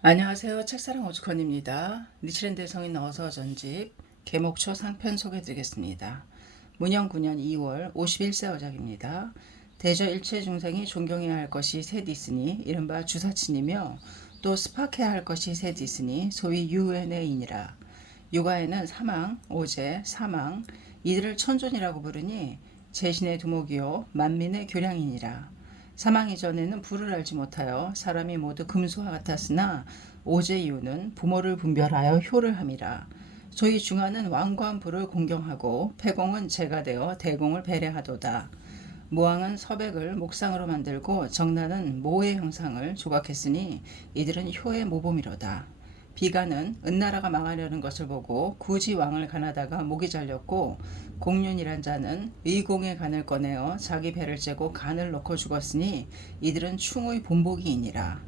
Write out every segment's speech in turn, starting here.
안녕하세요. 책사랑 오죽헌입니다. 니치랜드 성인 어서 전집 계목초 상편 소개해드리겠습니다. 문영 9년 2월 51세 여작입니다. 대저 일체 중생이 존경해야 할 것이 셋 있으니 이른바 주사친이며 또 스파케야 할 것이 셋 있으니 소위 유엔의인이라. 유가에는 사망, 오제, 사망 이들을 천존이라고 부르니 제신의 두목이요 만민의 교량이니라. 사망 이전에는 부를 알지 못하여 사람이 모두 금수와 같았으나 오제 이후는 부모를 분별하여 효를 함이라. 소위 중하는 왕관 부를 공경하고 패공은 제가 되어 대공을 배례하도다. 무왕은 서백을 목상으로 만들고 정나는 모의 형상을 조각했으니 이들은 효의 모범이로다. 비가는 은나라가 망하려는 것을 보고 굳이 왕을 가나다가 목이 잘렸고 공륜이란 자는 의공의 간을 꺼내어 자기 배를 째고 간을 넣고 죽었으니 이들은 충의 본보기이니라.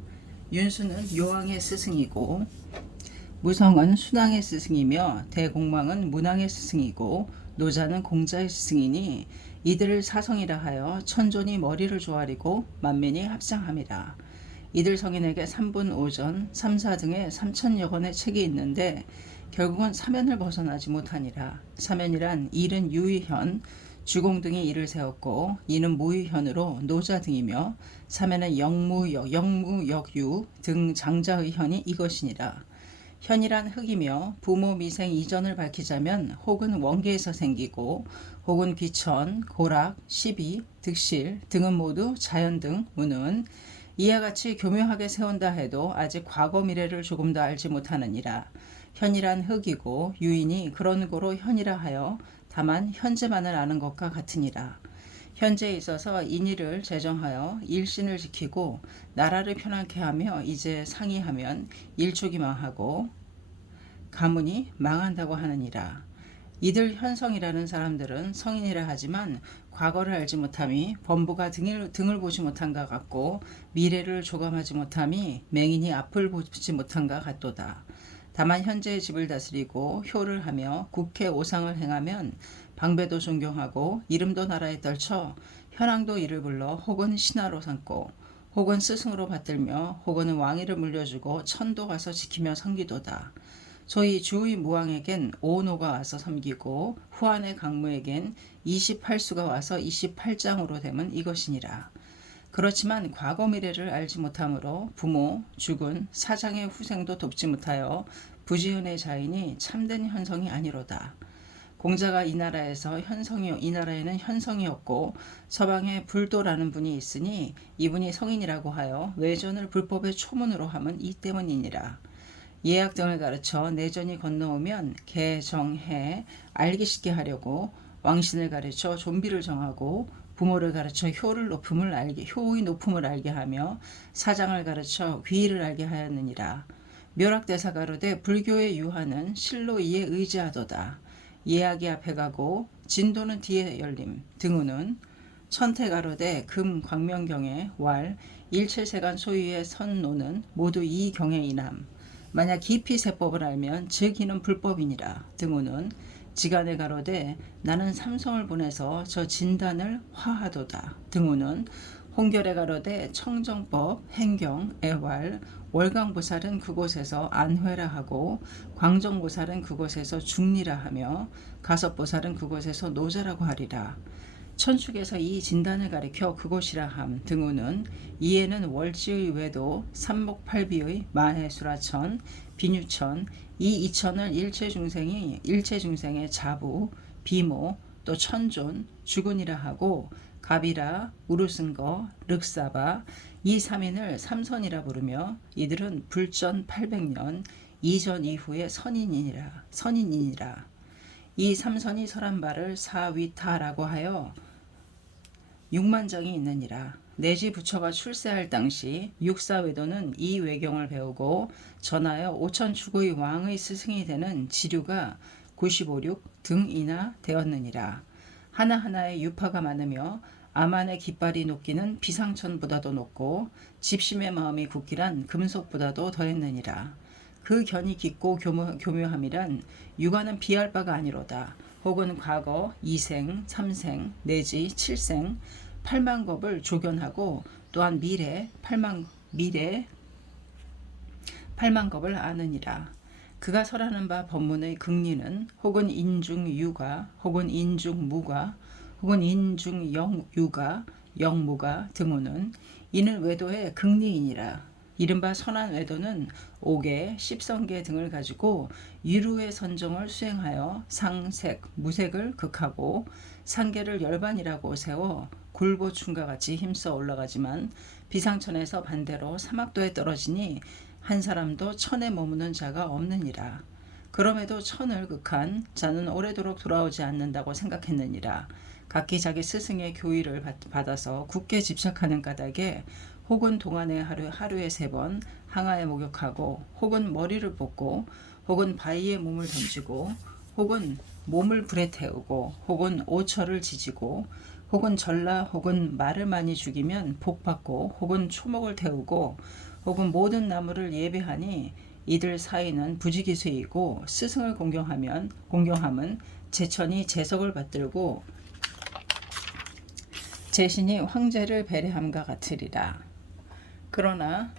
윤수는 요왕의 스승이고 무성은 순왕의 스승이며 대공망은 문왕의 스승이고 노자는 공자의 스승이니 이들을 사성이라 하여 천존이 머리를 조아리고 만민이 합장함이라. 이들 성인에게 3분 오전, 3, 4 등의 3천여 권의 책이 있는데 결국은 사면을 벗어나지 못하니라. 사면이란 일은 유의현, 주공 등이 이를 세웠고 이는 무의현으로 노자 등이며 사면은 영무역, 영무역유 등 장자의 현이 이것이니라. 현이란 흙이며 부모 미생 이전을 밝히자면 혹은 원계에서 생기고 혹은 귀천, 고락, 시비, 득실 등은 모두 자연 등 우는 이와 같이 교묘하게 세운다 해도 아직 과거 미래를 조금 더 알지 못하느니라. 현이란 흙이고 유인이 그런 고로 현이라 하여 다만 현재만을 아는 것과 같으니라. 현재에 있어서 인의를 제정하여 일신을 지키고 나라를 편안케 하며 이제 상의하면 일족이 망하고 가문이 망한다고 하느니라. 이들 현성이라는 사람들은 성인이라 하지만 과거를 알지 못함이 범부가 등을 보지 못한가 같고 미래를 조감하지 못함이 맹인이 앞을 보지 못한가 같도다. 다만 현재의 집을 다스리고 효를 하며 국회 오상을 행하면 방배도 존경하고 이름도 나라에 떨쳐 현황도 이를 불러 혹은 신하로 삼고 혹은 스승으로 받들며 혹은 왕위를 물려주고 천도 가서 지키며 섬기도다. 소위 주의 무왕에겐 오노가 와서 섬기고 후한의 강무에겐 28수가 와서 28장으로 되면 이것이니라. 그렇지만 과거 미래를 알지 못하므로 부모, 주군, 사장의 후생도 돕지 못하여 부지런의 자인이 참된 현성이 아니로다. 공자가 이 나라에는 현성이었고 서방에 불도라는 분이 있으니 이분이 성인이라고 하여 외전을 불법의 초문으로 함은 이 때문이니라. 예약 등을 가르쳐 내전이 건너오면 개, 정, 해 알기 쉽게 하려고 왕신을 가르쳐 좀비를 정하고 부모를 가르쳐 효의 높음을 알게 하며 사장을 가르쳐 귀의를 알게 하였느니라. 묘락대사 가로되 불교의 유하는 실로 이에 의지하도다. 예약이 앞에 가고 진도는 뒤에 열림 등우는 천태 가로되 금 광명경에 왈 일체세간 소유의 선노는 모두 이 경에 이남. 만약 깊이 세법을 알면 즉 이는 불법이니라. 등호는 지간에 가로되 나는 삼성을 보내서 저 진단을 화하도다. 등호는 홍결에 가로되 청정법, 행경, 애활, 월강보살은 그곳에서 안회라 하고 광정보살은 그곳에서 중리라 하며 가섭보살은 그곳에서 노자라고 하리라. 천축에서 이 진단을 가리켜 그곳이라 함 등우는 이에는 월지의 외도 삼목팔비의 마해수라천 비뉴천 이 이천을 일체중생의 자부 비모 또 천존 주군이라 하고 갑이라 우르승거 륵사바 이 삼인을 삼선이라 부르며 이들은 불전 800년 이전 이후의 선인이니라. 이 삼선이 설한 바를 사위타라고 하여 6만장이 있느니라. 내지 부처가 출세할 당시 육사외도는 이 외경을 배우고 전하여 5천 축의 왕의 스승이 되는 지류가 95륙 등이나 되었느니라. 하나하나의 유파가 많으며 아만의 깃발이 높기는 비상천보다도 높고 집심의 마음이 굳기란 금속보다도 더했느니라. 그 견이 깊고 교묘함이란 육아는 비할 바가 아니로다. 혹은 과거 2생, 3생 내지 7생 8만겁을 조견하고 또한 미래 팔만겁을 아느니라. 그가 설하는 바 법문의 극리는 혹은 인중유가 혹은 인중무가 혹은 인중영유가 영무가 등호는 이는 외도의 극리이니라. 이른바 선한 외도는 옥계, 십성계 등을 가지고 유류의 선정을 수행하여 상색, 무색을 극하고 상계를 열반이라고 세워 굴보충과 같이 힘써 올라가지만 비상천에서 반대로 사막도에 떨어지니 한 사람도 천에 머무는 자가 없느니라. 그럼에도 천을 극한 자는 오래도록 돌아오지 않는다고 생각했느니라. 각기 자기 스승의 교의를 받아서 굳게 집착하는 까닭에 혹은 동안에 하루에 3번 항아에 목욕하고 혹은 머리를 볶고 혹은 바위에 몸을 던지고 혹은 몸을 불에 태우고 혹은 오철을 지지고 혹은 전라 혹은 말을 많이 죽이면 복받고 혹은 초목을 태우고 혹은 모든 나무를 예배하니 이들 사이는 부지기수이고 스승을 공경함은 제천이 제석을 받들고 제신이 황제를 배례함과 같으리라. 그러나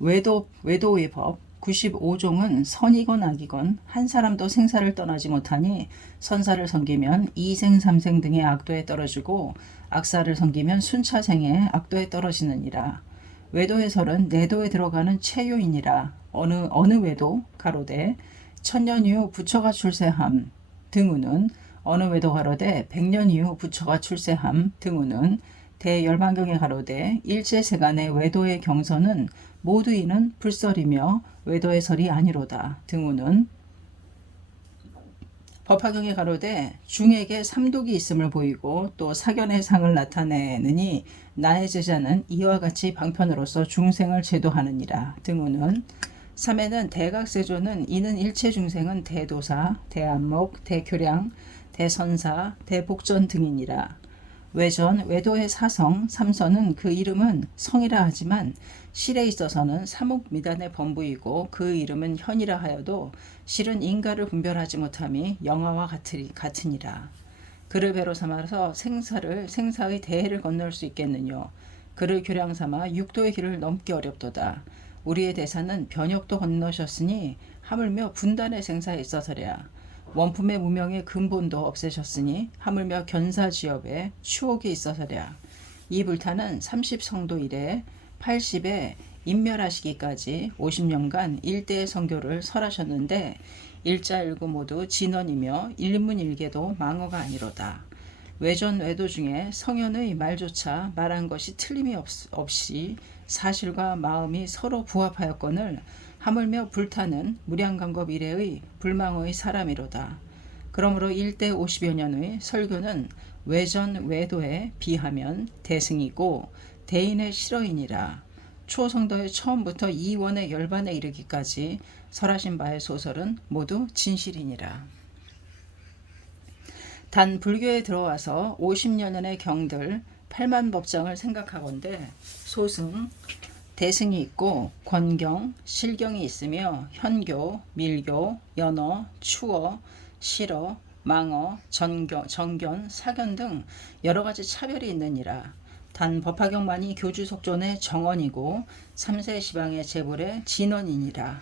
외도의 법 95종은 선이건 악이건 한 사람도 생사를 떠나지 못하니 선사를 섬기면 이생 삼생 등의 악도에 떨어지고 악사를 섬기면 순차생의 악도에 떨어지느니라. 외도의 설은 내도에 들어가는 체요이니라. 어느 외도 가로되 천년 이후 부처가 출세함 등우는 어느 외도 가로되 100년 이후 부처가 출세함 등우는 대열반경에 가로되 일제세간의 외도의 경선은 모두 이는 불설이며 외도의 설이 아니로다 등우는 법화경에 가로되 중에게 삼독이 있음을 보이고 또 사견의 상을 나타내느니 나의 제자는 이와 같이 방편으로서 중생을 제도하느니라 등우는 3에는 대각세조는 이는 일체 중생은 대도사, 대안목, 대교량, 대선사, 대복전 등이니라. 외전, 외도의 사성, 삼선은 그 이름은 성이라 하지만 실에 있어서는 삼옥미단의 범부이고 그 이름은 현이라 하여도 실은 인가를 분별하지 못함이 영화와 같으니라. 그를 배로 삼아서 생사의 대해를 건널 수 있겠느뇨. 그를 교량 삼아 육도의 길을 넘기 어렵도다. 우리의 대사는 변역도 건너셨으니 하물며 분단의 생사에 있어서랴. 원품의 무명의 근본도 없애셨으니 하물며 견사지업에 추옥이 있어서랴. 이 불타는 30성도 이래 80에 인멸하시기까지 50년간 일대의 성교를 설하셨는데 일자일구 모두 진언이며 일문일개도 망어가 아니로다. 외전 외도 중에 성현의 말조차 말한 것이 틀림이 없이 사실과 마음이 서로 부합하였거늘 하물며 불타는 무량강겁 이래의 불망의 사람이로다. 그러므로 일대 50여 년의 설교는 외전 외도에 비하면 대승이고 대인의 실어이니라. 초성도의 처음부터 이원의 열반에 이르기까지 설하신 바의 소설은 모두 진실이니라. 단 불교에 들어와서 50여 년의 경들 8만 법장을 생각하건대 소승, 대승이 있고 권경, 실경이 있으며 현교, 밀교, 연어, 추어, 실어, 망어, 정견, 사견 등 여러 가지 차별이 있느니라. 단 법화경만이 교주속존의 정언이고 3세 시방의 재불의 진언이니라.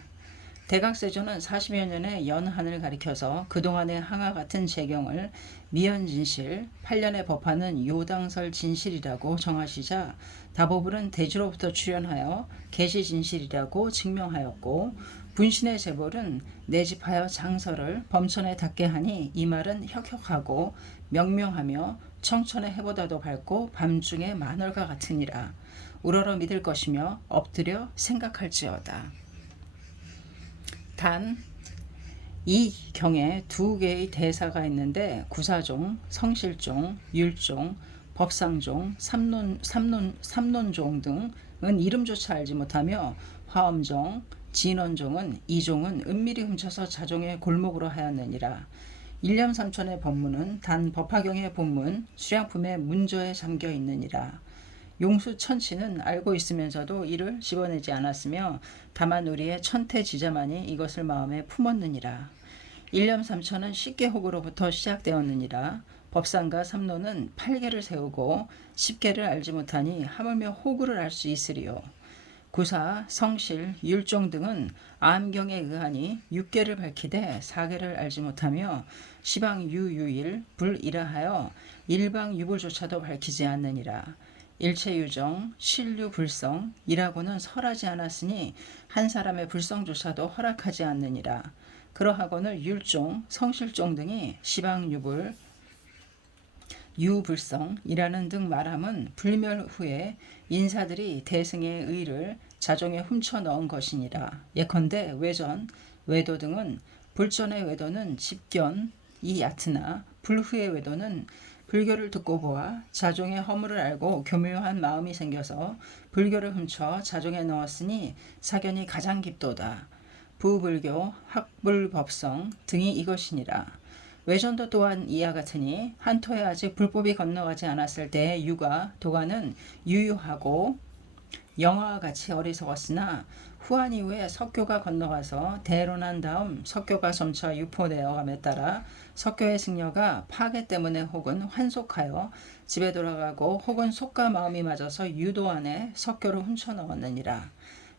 대각세조는 40여 년의 연한을 가리켜서 그동안의 항아 같은 재경을 미연진실, 8년의 법화는 요당설 진실이라고 정하시자 다보불은 대주로부터 출연하여 계시진실이라고 증명하였고 분신의 재벌은 내집하여 장설을 범천에 닿게 하니 이 말은 혁혁하고 명명하며 청천의 해보다도 밝고 밤중의 만월과 같으니라. 우러러 믿을 것이며 엎드려 생각할지어다. 단 이 경에 2개의 대사가 있는데 구사종, 성실종, 율종, 법상종, 삼론종 등은 이름조차 알지 못하며 화엄종, 진원종은 이종은 은밀히 훔쳐서 자종의 골목으로 하였느니라. 일념삼천의 법문은 단 법화경의 본문, 수량품의 문저에 잠겨 있느니라. 용수천치는 알고 있으면서도 이를 집어내지 않았으며 다만 우리의 천태지자만이 이것을 마음에 품었느니라. 일념삼천은 10개혹으로부터 시작되었느니라. 법상과 삼론은 8개를 세우고 10개를 알지 못하니 하물며 호구를 알 수 있으리요. 구사, 성실, 율종 등은 암경에 의하니 6계를 밝히되 4계를 알지 못하며 시방유유일 불이라하여 일방유불조차도 밝히지 않느니라. 일체유정, 실류불성이라고는 설하지 않았으니 한 사람의 불성조차도 허락하지 않느니라. 그러하거늘 율종, 성실종 등이 시방유불, 유불성이라는 등 말함은 불멸 후에 인사들이 대승의 의를 자종에 훔쳐 넣은 것이니라. 예컨대 외전, 외도 등은 불전의 외도는 집견이 얕으나 불후의 외도는 불교를 듣고 보아 자종의 허물을 알고 교묘한 마음이 생겨서 불교를 훔쳐 자종에 넣었으니 사견이 가장 깊도다. 부불교, 학불법성 등이 이것이니라. 외전도 또한 이와 같으니 한토에 아직 불법이 건너가지 않았을 때의 유가, 도가는 유유하고 영화와 같이 어리석었으나 후한 이후에 석교가 건너가서 대론한 다음 석교가 점차 유포되어감에 따라 석교의 승려가 파괴 때문에 혹은 환속하여 집에 돌아가고 혹은 속가 마음이 맞아서 유도 안에 석교를 훔쳐 넣었느니라.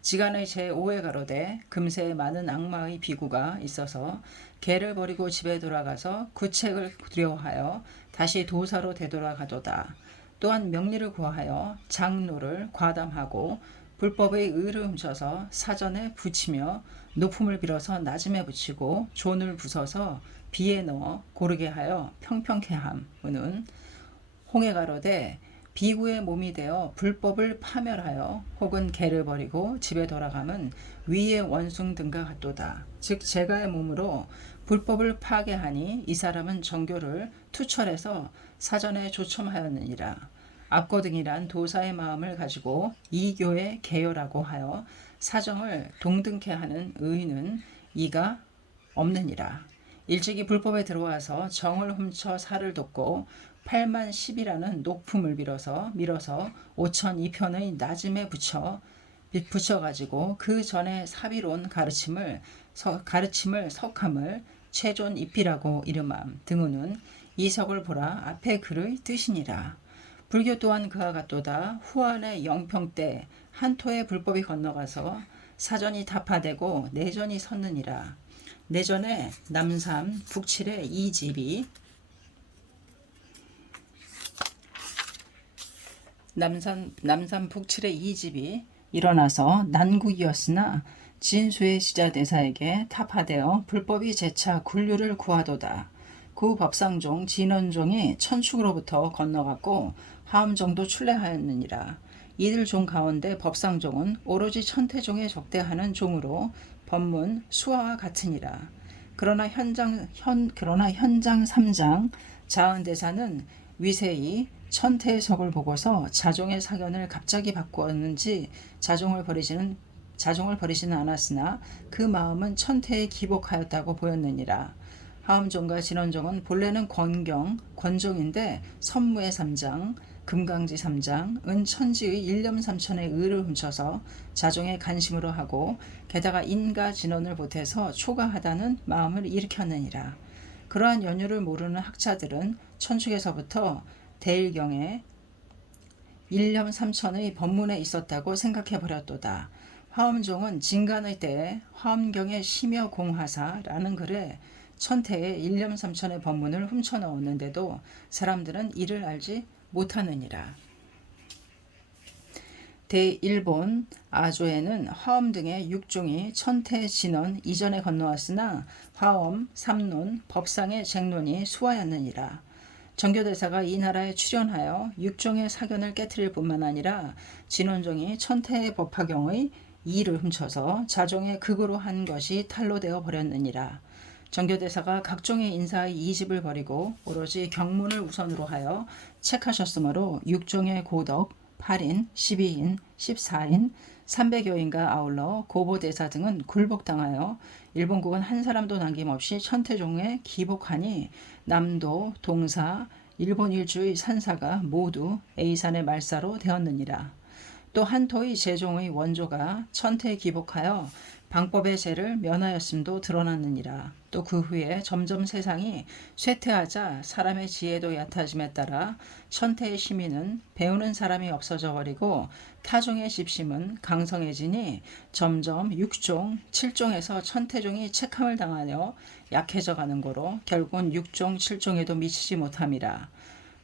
지간의 제5회 가로되 금세에 많은 악마의 비구가 있어서 개를 버리고 집에 돌아가서 구책을 두려워하여 다시 도사로 되돌아가도다. 또한 명리를 구하여 장로를 과담하고 불법의 의를 훔쳐서 사전에 붙이며 높음을 빌어서 낮음에 붙이고 존을 부숴서 비에 넣어 고르게 하여 평평케 함은 홍해 가로되 비구의 몸이 되어 불법을 파멸하여 혹은 개를 버리고 집에 돌아감은 위의 원숭 등과 같도다. 즉 제가의 몸으로 불법을 파괴하니 이 사람은 정교를 투철해서 사전에 조첨하였느니라. 압고등이란 도사의 마음을 가지고 이교의 개요라고 하여 사정을 동등케 하는 의는 이가 없느니라. 일찍이 불법에 들어와서 정을 훔쳐 살을 돋고 8만 10이라는 높음을 밀어서 5,2편의 낮음에 붙여가지고 그 전에 사비론 가르침을 석함을 최존 입비라고 이름함 등우는 이석을 보라 앞에 글의 뜻이니라. 불교 또한 그와 같도다. 후한의 영평 때 한토의 불법이 건너가서 사전이 타파되고 내전이 섰느니라. 내전에 남삼 북칠의 이집이 남산 북칠의 이집이 일어나서 난국이었으나 진수의 시자대사에게 타파되어 불법이 재차 굴류를 구하도다. 그 법상종 진원종이 천축으로부터 건너갔고 하엄종도 출래하였느니라. 이들 종 가운데 법상종은 오로지 천태종에 적대하는 종으로 법문 수화와 같으니라. 그러나 현장 3장 자은대사는 위세히 천태의 석을 보고서 자종의 사견을 갑자기 바꾸었는지 자종을 버리지는 않았으나 그 마음은 천태에 기복하였다고 보였느니라. 하엄종과 진원종은 본래는 권종인데 선무의 3장, 금강지 3장은 천지의 일념삼천의 의를 훔쳐서 자종의 간심으로 하고 게다가 인과 진원을 보태서 초과하다는 마음을 일으켰느니라. 그러한 연유를 모르는 학자들은 천축에서부터 대일경에 일념삼천의 법문에 있었다고 생각해버렸도다. 화엄종은 진간의 때에 화엄경의 심여공하사라는 글에 천태의 일념삼천의 법문을 훔쳐 넣었는데도 사람들은 이를 알지 못하느니라. 대일본 아조에는 화엄 등의 6종이 천태 진원 이전에 건너왔으나 화엄, 삼론, 법상의 쟁론이 수하였느니라. 정교대사가 이 나라에 출연하여 6종의 사견을 깨트릴 뿐만 아니라 진원종이 천태의 법화경의 이를 훔쳐서 자종의 극으로 한 것이 탈로되어 버렸느니라. 정교대사가 각종의 인사의 이집을 버리고 오로지 경문을 우선으로 하여 책하셨으므로 6종의 고덕, 8인, 12인, 14인, 300여인과 아울러 고보대사 등은 굴복당하여 일본국은 한 사람도 남김없이 천태종에 기복하니 남도, 동사, 일본 일주의 산사가 모두 A산의 말사로 되었느니라. 또 한토의 제종의 원조가 천태에 기복하여 방법의 죄를 면하였음도 드러났느니라. 또 그 후에 점점 세상이 쇠퇴하자 사람의 지혜도 얕아짐에 따라 천태의 시민은 배우는 사람이 없어져 버리고 타종의 집심은 강성해지니 점점 6종, 7종에서 천태종이 책함을 당하여 약해져 가는 거로 결국은 6종, 7종에도 미치지 못함이라.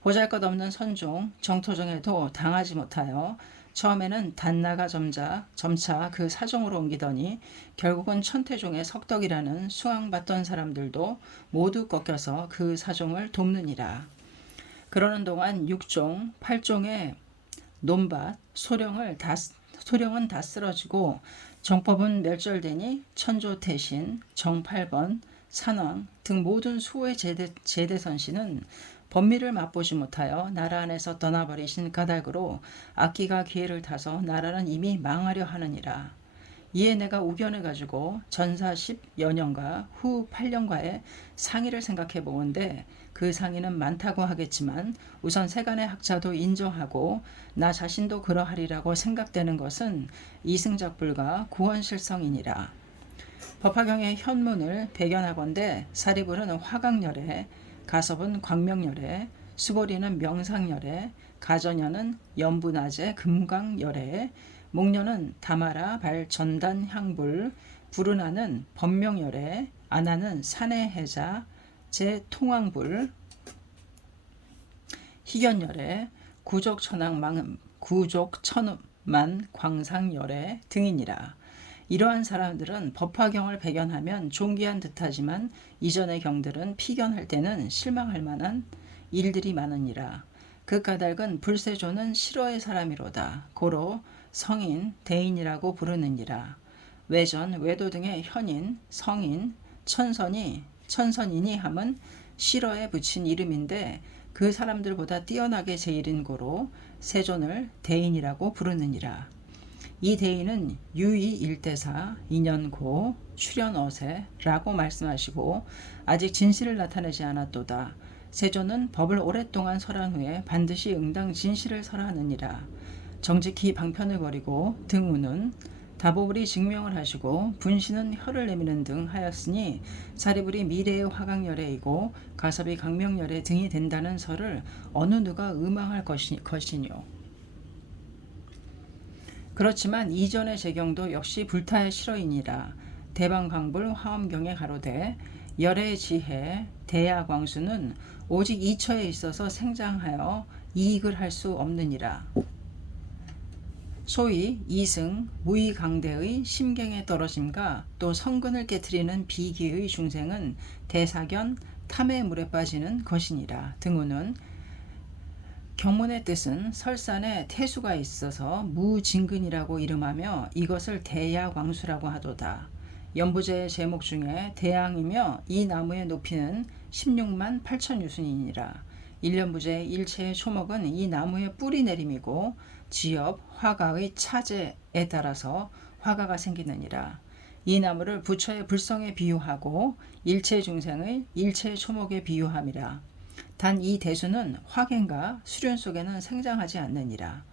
보잘것없는 선종, 정토종에도 당하지 못하여 처음에는 단나가 점차 그 사종으로 옮기더니 결국은 천태종의 석덕이라는 수왕받던 사람들도 모두 꺾여서 그 사종을 돕느니라. 그러는 동안 6종, 8종의 논밭, 소령은 다 쓰러지고 정법은 멸절되니 천조태신, 정팔번, 산왕 등 모든 수호의 제대선씨는 법미를 맛보지 못하여 나라 안에서 떠나버리신 까닭으로 악기가 기회를 타서 나라는 이미 망하려 하느니라. 이에 내가 우변을 가지고 전사 10여 년과 후 8년과의 상의를 생각해 보건대 그 상의는 많다고 하겠지만 우선 세간의 학자도 인정하고 나 자신도 그러하리라고 생각되는 것은 이승작불과 구원실성이니라. 법화경의 현문을 배견하건대 사리불은 화강열에, 가섭은 광명열에, 수보리는 명상열에, 가전녀는 연분화제 금강열에, 목련은 다마라 발 전단 향불, 부르나는 법명열에, 아나는 산해해자 제 통왕불, 희견열에, 구족천만 광상열에 등이니라. 이러한 사람들은 법화경을 배견하면 존귀한 듯하지만 이전의 경들은 피견할 때는 실망할 만한 일들이 많으니라. 그 까닭은 불세조는 실어의 사람이로다. 고로 성인, 대인이라고 부르느니라. 외전, 외도 등의 현인, 성인, 천선이니 함은 실어에 붙인 이름인데 그 사람들보다 뛰어나게 제일인 고로 세존을 대인이라고 부르느니라. 이 대인은 유의 일대사, 인연고, 출현어세라고 말씀하시고 아직 진실을 나타내지 않았도다. 세존은 법을 오랫동안 설한 후에 반드시 응당 진실을 설하느니라. 정직히 방편을 버리고 등우는 다보불이 증명을 하시고 분신은 혀를 내미는 등 하였으니 사리불이 미래의 화강열애이고 가섭이 강명열애 등이 된다는 설을 어느 누가 음항할 것이뇨. 그렇지만 이전의 재경도 역시 불타의 실어이니라. 대방강불 화엄경에 가로되 열의 지혜 대야광수는 오직 이처에 있어서 생장하여 이익을 할 수 없느니라. 소위 이승 무의강대의 심경에 떨어짐과 또 성근을 깨트리는 비기의 중생은 대사견 탐의 물에 빠지는 것이니라. 등호는 경문의 뜻은 설산에 태수가 있어서 무진근이라고 이름하며 이것을 대야광수라고 하도다. 연부제의 제목 중에 대양이며 이 나무의 높이는 16만 8천 유순이니라. 일년부제의 일체의 초목은 이 나무의 뿌리 내림이고 지엽, 화가의 차제에 따라서 화가가 생기느니라. 이 나무를 부처의 불성에 비유하고 일체 중생의 일체 초목에 비유함이라. 단 이 대수는 화갱과 수련 속에는 생장하지 않느니라.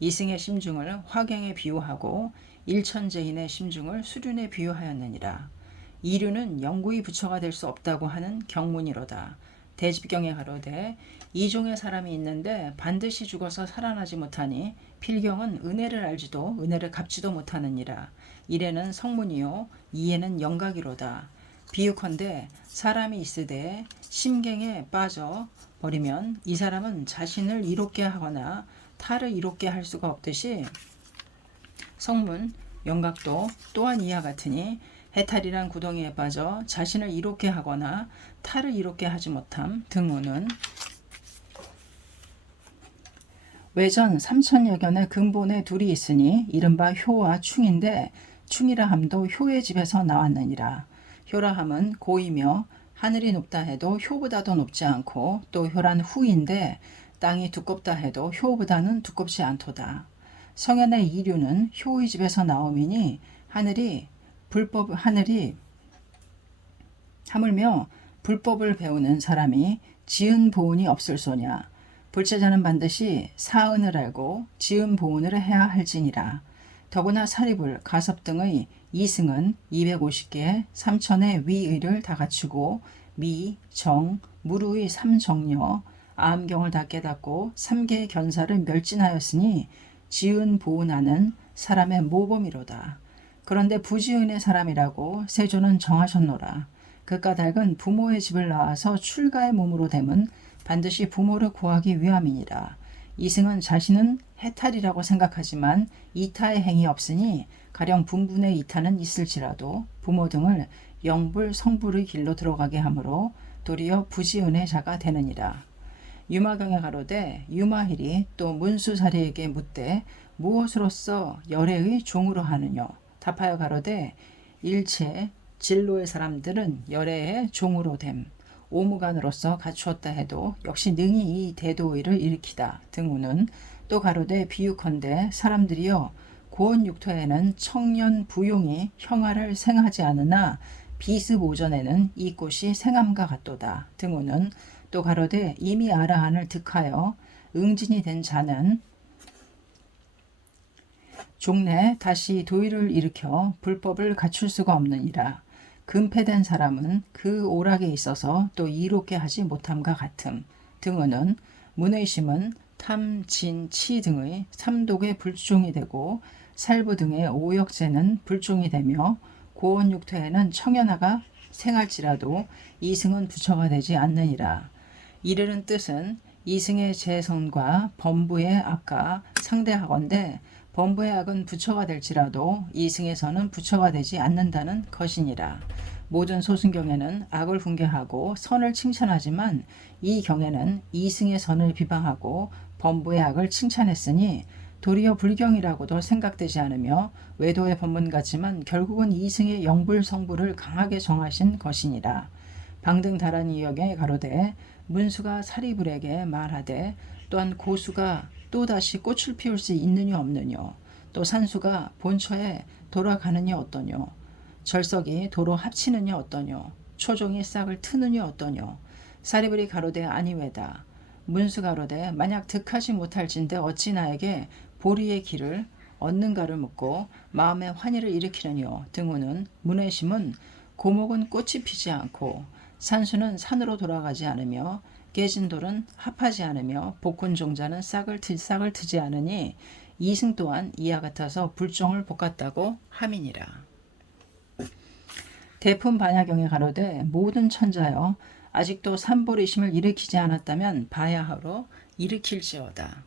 이승의 심중을 화갱에 비유하고 일천재인의 심중을 수륜에 비유하였느니라. 이륜은 영구히 부처가 될 수 없다고 하는 경문이로다. 대집경에 가로되 이종의 사람이 있는데 반드시 죽어서 살아나지 못하니 필경은 은혜를 알지도 은혜를 갚지도 못하느니라. 이래는 성문이요 이에는 영각이로다. 비유컨대 사람이 있으되 심경에 빠져 버리면 이 사람은 자신을 이롭게 하거나 타를 이롭게 할 수가 없듯이 성문, 영각도 또한 이와 같으니 해탈이란 구덩이에 빠져 자신을 이롭게 하거나 타를 이롭게 하지 못함. 등호는 외전 3천여견의 근본에 둘이 있으니 이른바 효와 충인데 충이라 함도 효의 집에서 나왔느니라. 효라 함은 고이며 하늘이 높다 해도 효보다도 높지 않고 또 효란 후인데 땅이 두껍다 해도 효보다는 두껍지 않도다. 성현의 이류는 효의 집에서 나옴이니 하늘이 하물며 불법을 배우는 사람이 지은 보은이 없을소냐. 불제자는 반드시 사은을 알고 지은 보은을 해야 할지니라. 더구나 사리불, 가섭 등의 이승은 250개 3천의 위의를 다 갖추고 미, 정, 무루의 삼정녀, 암경을 다 깨닫고 3개의 견사를 멸진하였으니 지은 보은하는 사람의 모범이로다. 그런데 부지은의 사람이라고 세조는 정하셨노라. 그 까닭은 부모의 집을 나와서 출가의 몸으로 됨은 반드시 부모를 구하기 위함이니라. 이승은 자신은 해탈이라고 생각하지만 이타의 행이 없으니 가령 분분의 이타는 있을지라도 부모 등을 영불 성불의 길로 들어가게 하므로 도리어 부지은의 자가 되느니라. 유마경에 가로되 유마힐이 또 문수사리에게 묻되 무엇으로써 열애의 종으로 하느뇨. 답하여 가로되 일체 진로의 사람들은 열애의 종으로 됨. 오무간으로서 갖추었다 해도 역시 능히 이 대도의를 일으키다 등우는 또 가로되 비유컨대 사람들이여 고원육토에는 청년 부용이 형아를 생하지 않으나 비스모전에는 이 꽃이 생함과 같도다 등우는 또 가로되 이미 아라한을 득하여 응진이 된 자는 종래 다시 도의를 일으켜 불법을 갖출 수가 없느니라. 금패된 사람은 그 오락에 있어서 또 이롭게 하지 못함과 같음 등은 문의심은 탐, 진, 치 등의 삼독의 불종이 되고 살부 등의 오역제는 불종이 되며 고원육토에는 청연하가 생할지라도 이승은 부처가 되지 않느니라. 이르는 뜻은 이승의 재선과 범부의 악과 상대하건대 범부의 악은 부처가 될지라도 이승의 선은 부처가 되지 않는다는 것이니라. 모든 소승경에는 악을 훈계하고 선을 칭찬하지만 이 경에는 이승의 선을 비방하고 범부의 악을 칭찬했으니 도리어 불경이라고도 생각되지 않으며 외도의 법문 같지만 결국은 이승의 영불성불을 강하게 정하신 것이니라. 방등다란이역에 가로되 문수가 사리불에게 말하되 또한 고수가 또다시 꽃을 피울 수 있느냐 없느뇨. 또 산수가 본처에 돌아가느냐 어떠뇨. 절석이 도로 합치느냐 어떠뇨. 초종이 싹을 트느냐 어떠뇨. 사리불이 가로되 아니외다. 문수 가로되 만약 득하지 못할진대 어찌 나에게 보리의 길을 얻는가를 묻고 마음의 환희를 일으키느뇨 등우는 문외심은 고목은 꽃이 피지 않고 산수는 산으로 돌아가지 않으며 깨진 돌은 합하지 않으며 복군 종자는 싹을 트지 않으니 이승 또한 이와 같아서 불종을 볶았다고 함이니라. 대품 반야경에 가로되 모든 천자여 아직도 삼보리심을 일으키지 않았다면 바야하로 일으킬지어다.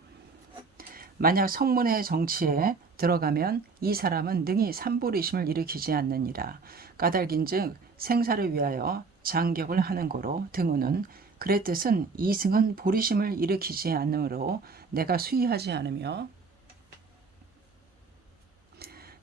만약 성문의 정치에 들어가면 이 사람은 능히 삼보리심을 일으키지 않느니라. 까닭인즉 생사를 위하여 장격을 하는 고로 등우는 그의 뜻은 이승은 보리심을 일으키지 않으므로 내가 수의하지 않으며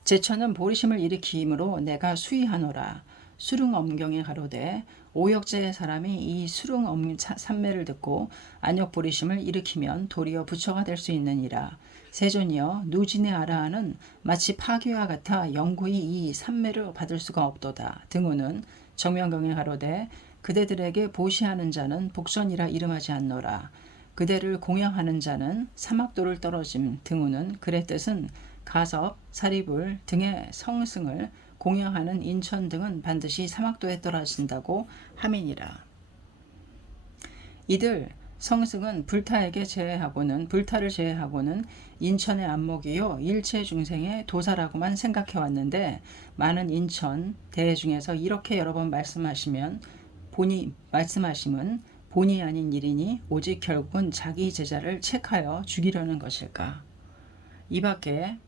제천은 보리심을 일으키므로 내가 수의하노라. 수릉엄경에 가로되 오역제의 사람이 이 수릉엄산매를 듣고 안역보리심을 일으키면 도리어 부처가 될 수 있느니라. 세존이여 누진의 아라하는 마치 파괴와 같아 영구히 이 산매를 받을 수가 없도다 등우는 정명경에 가로되 그대들에게 보시하는 자는 복전이라 이름하지 않노라. 그대를 공양하는 자는 사막도를 떨어짐 등우는 그의 뜻은 가섭, 사리불 등의 성승을 공양하는 인천 등은 반드시 사막도에 떨어진다고 함이니라. 이들 성승은 불타를 제외하고는 인천의 안목이요 일체 중생의 도사라고만 생각해 왔는데 많은 인천 대회 중에서 이렇게 여러 번 말씀하심은 본의 아닌 일이니 오직 결국은 자기 제자를 책하여 죽이려는 것일까. 이밖에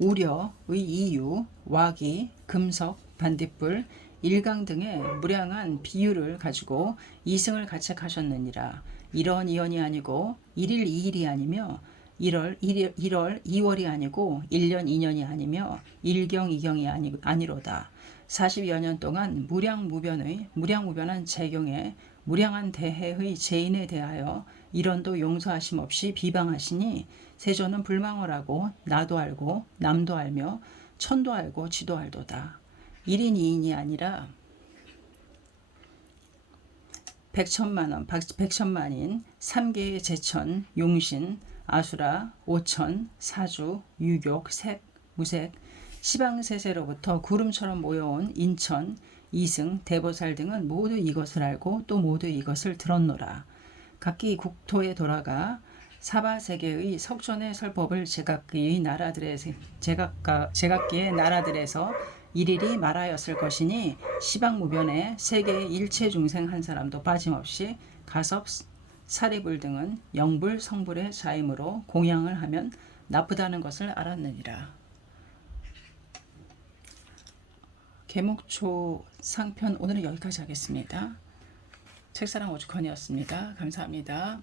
우려의 이유, 와기, 금석, 반딧불, 일강 등의 무량한 비유를 가지고 이승을 가책하셨느니라. 이런 이연이 아니고 1일 2일이 아니며 1월 2월이 아니고 1년 2년이 아니며 1경 2경이 아니로다. 40여 년 동안 무량무변한 재경에 무량한 대해의 죄인에 대하여 이런도 용서하심 없이 비방하시니 세조는 불망을 하고 나도 알고 남도 알며 천도 알고 지도 알도다. 1인 2인이 아니라 백천만인 3개의 제천, 용신, 아수라, 오천, 사주, 유욕, 색, 무색, 시방세세로부터 구름처럼 모여온 인천, 이승, 대보살 등은 모두 이것을 알고 또 모두 이것을 들었노라. 각기 국토에 돌아가 사바세계의 석존의 설법을 제각기의 나라들에서 일일이 말하였을 것이니 시방무변에 세계의 일체 중생 한 사람도 빠짐없이 가섭, 사리불 등은 영불, 성불의 자임으로 공양을 하면 나쁘다는 것을 알았느니라. 계목초 상편 오늘은 여기까지 하겠습니다. 책사랑 오죽헌이었습니다. 감사합니다.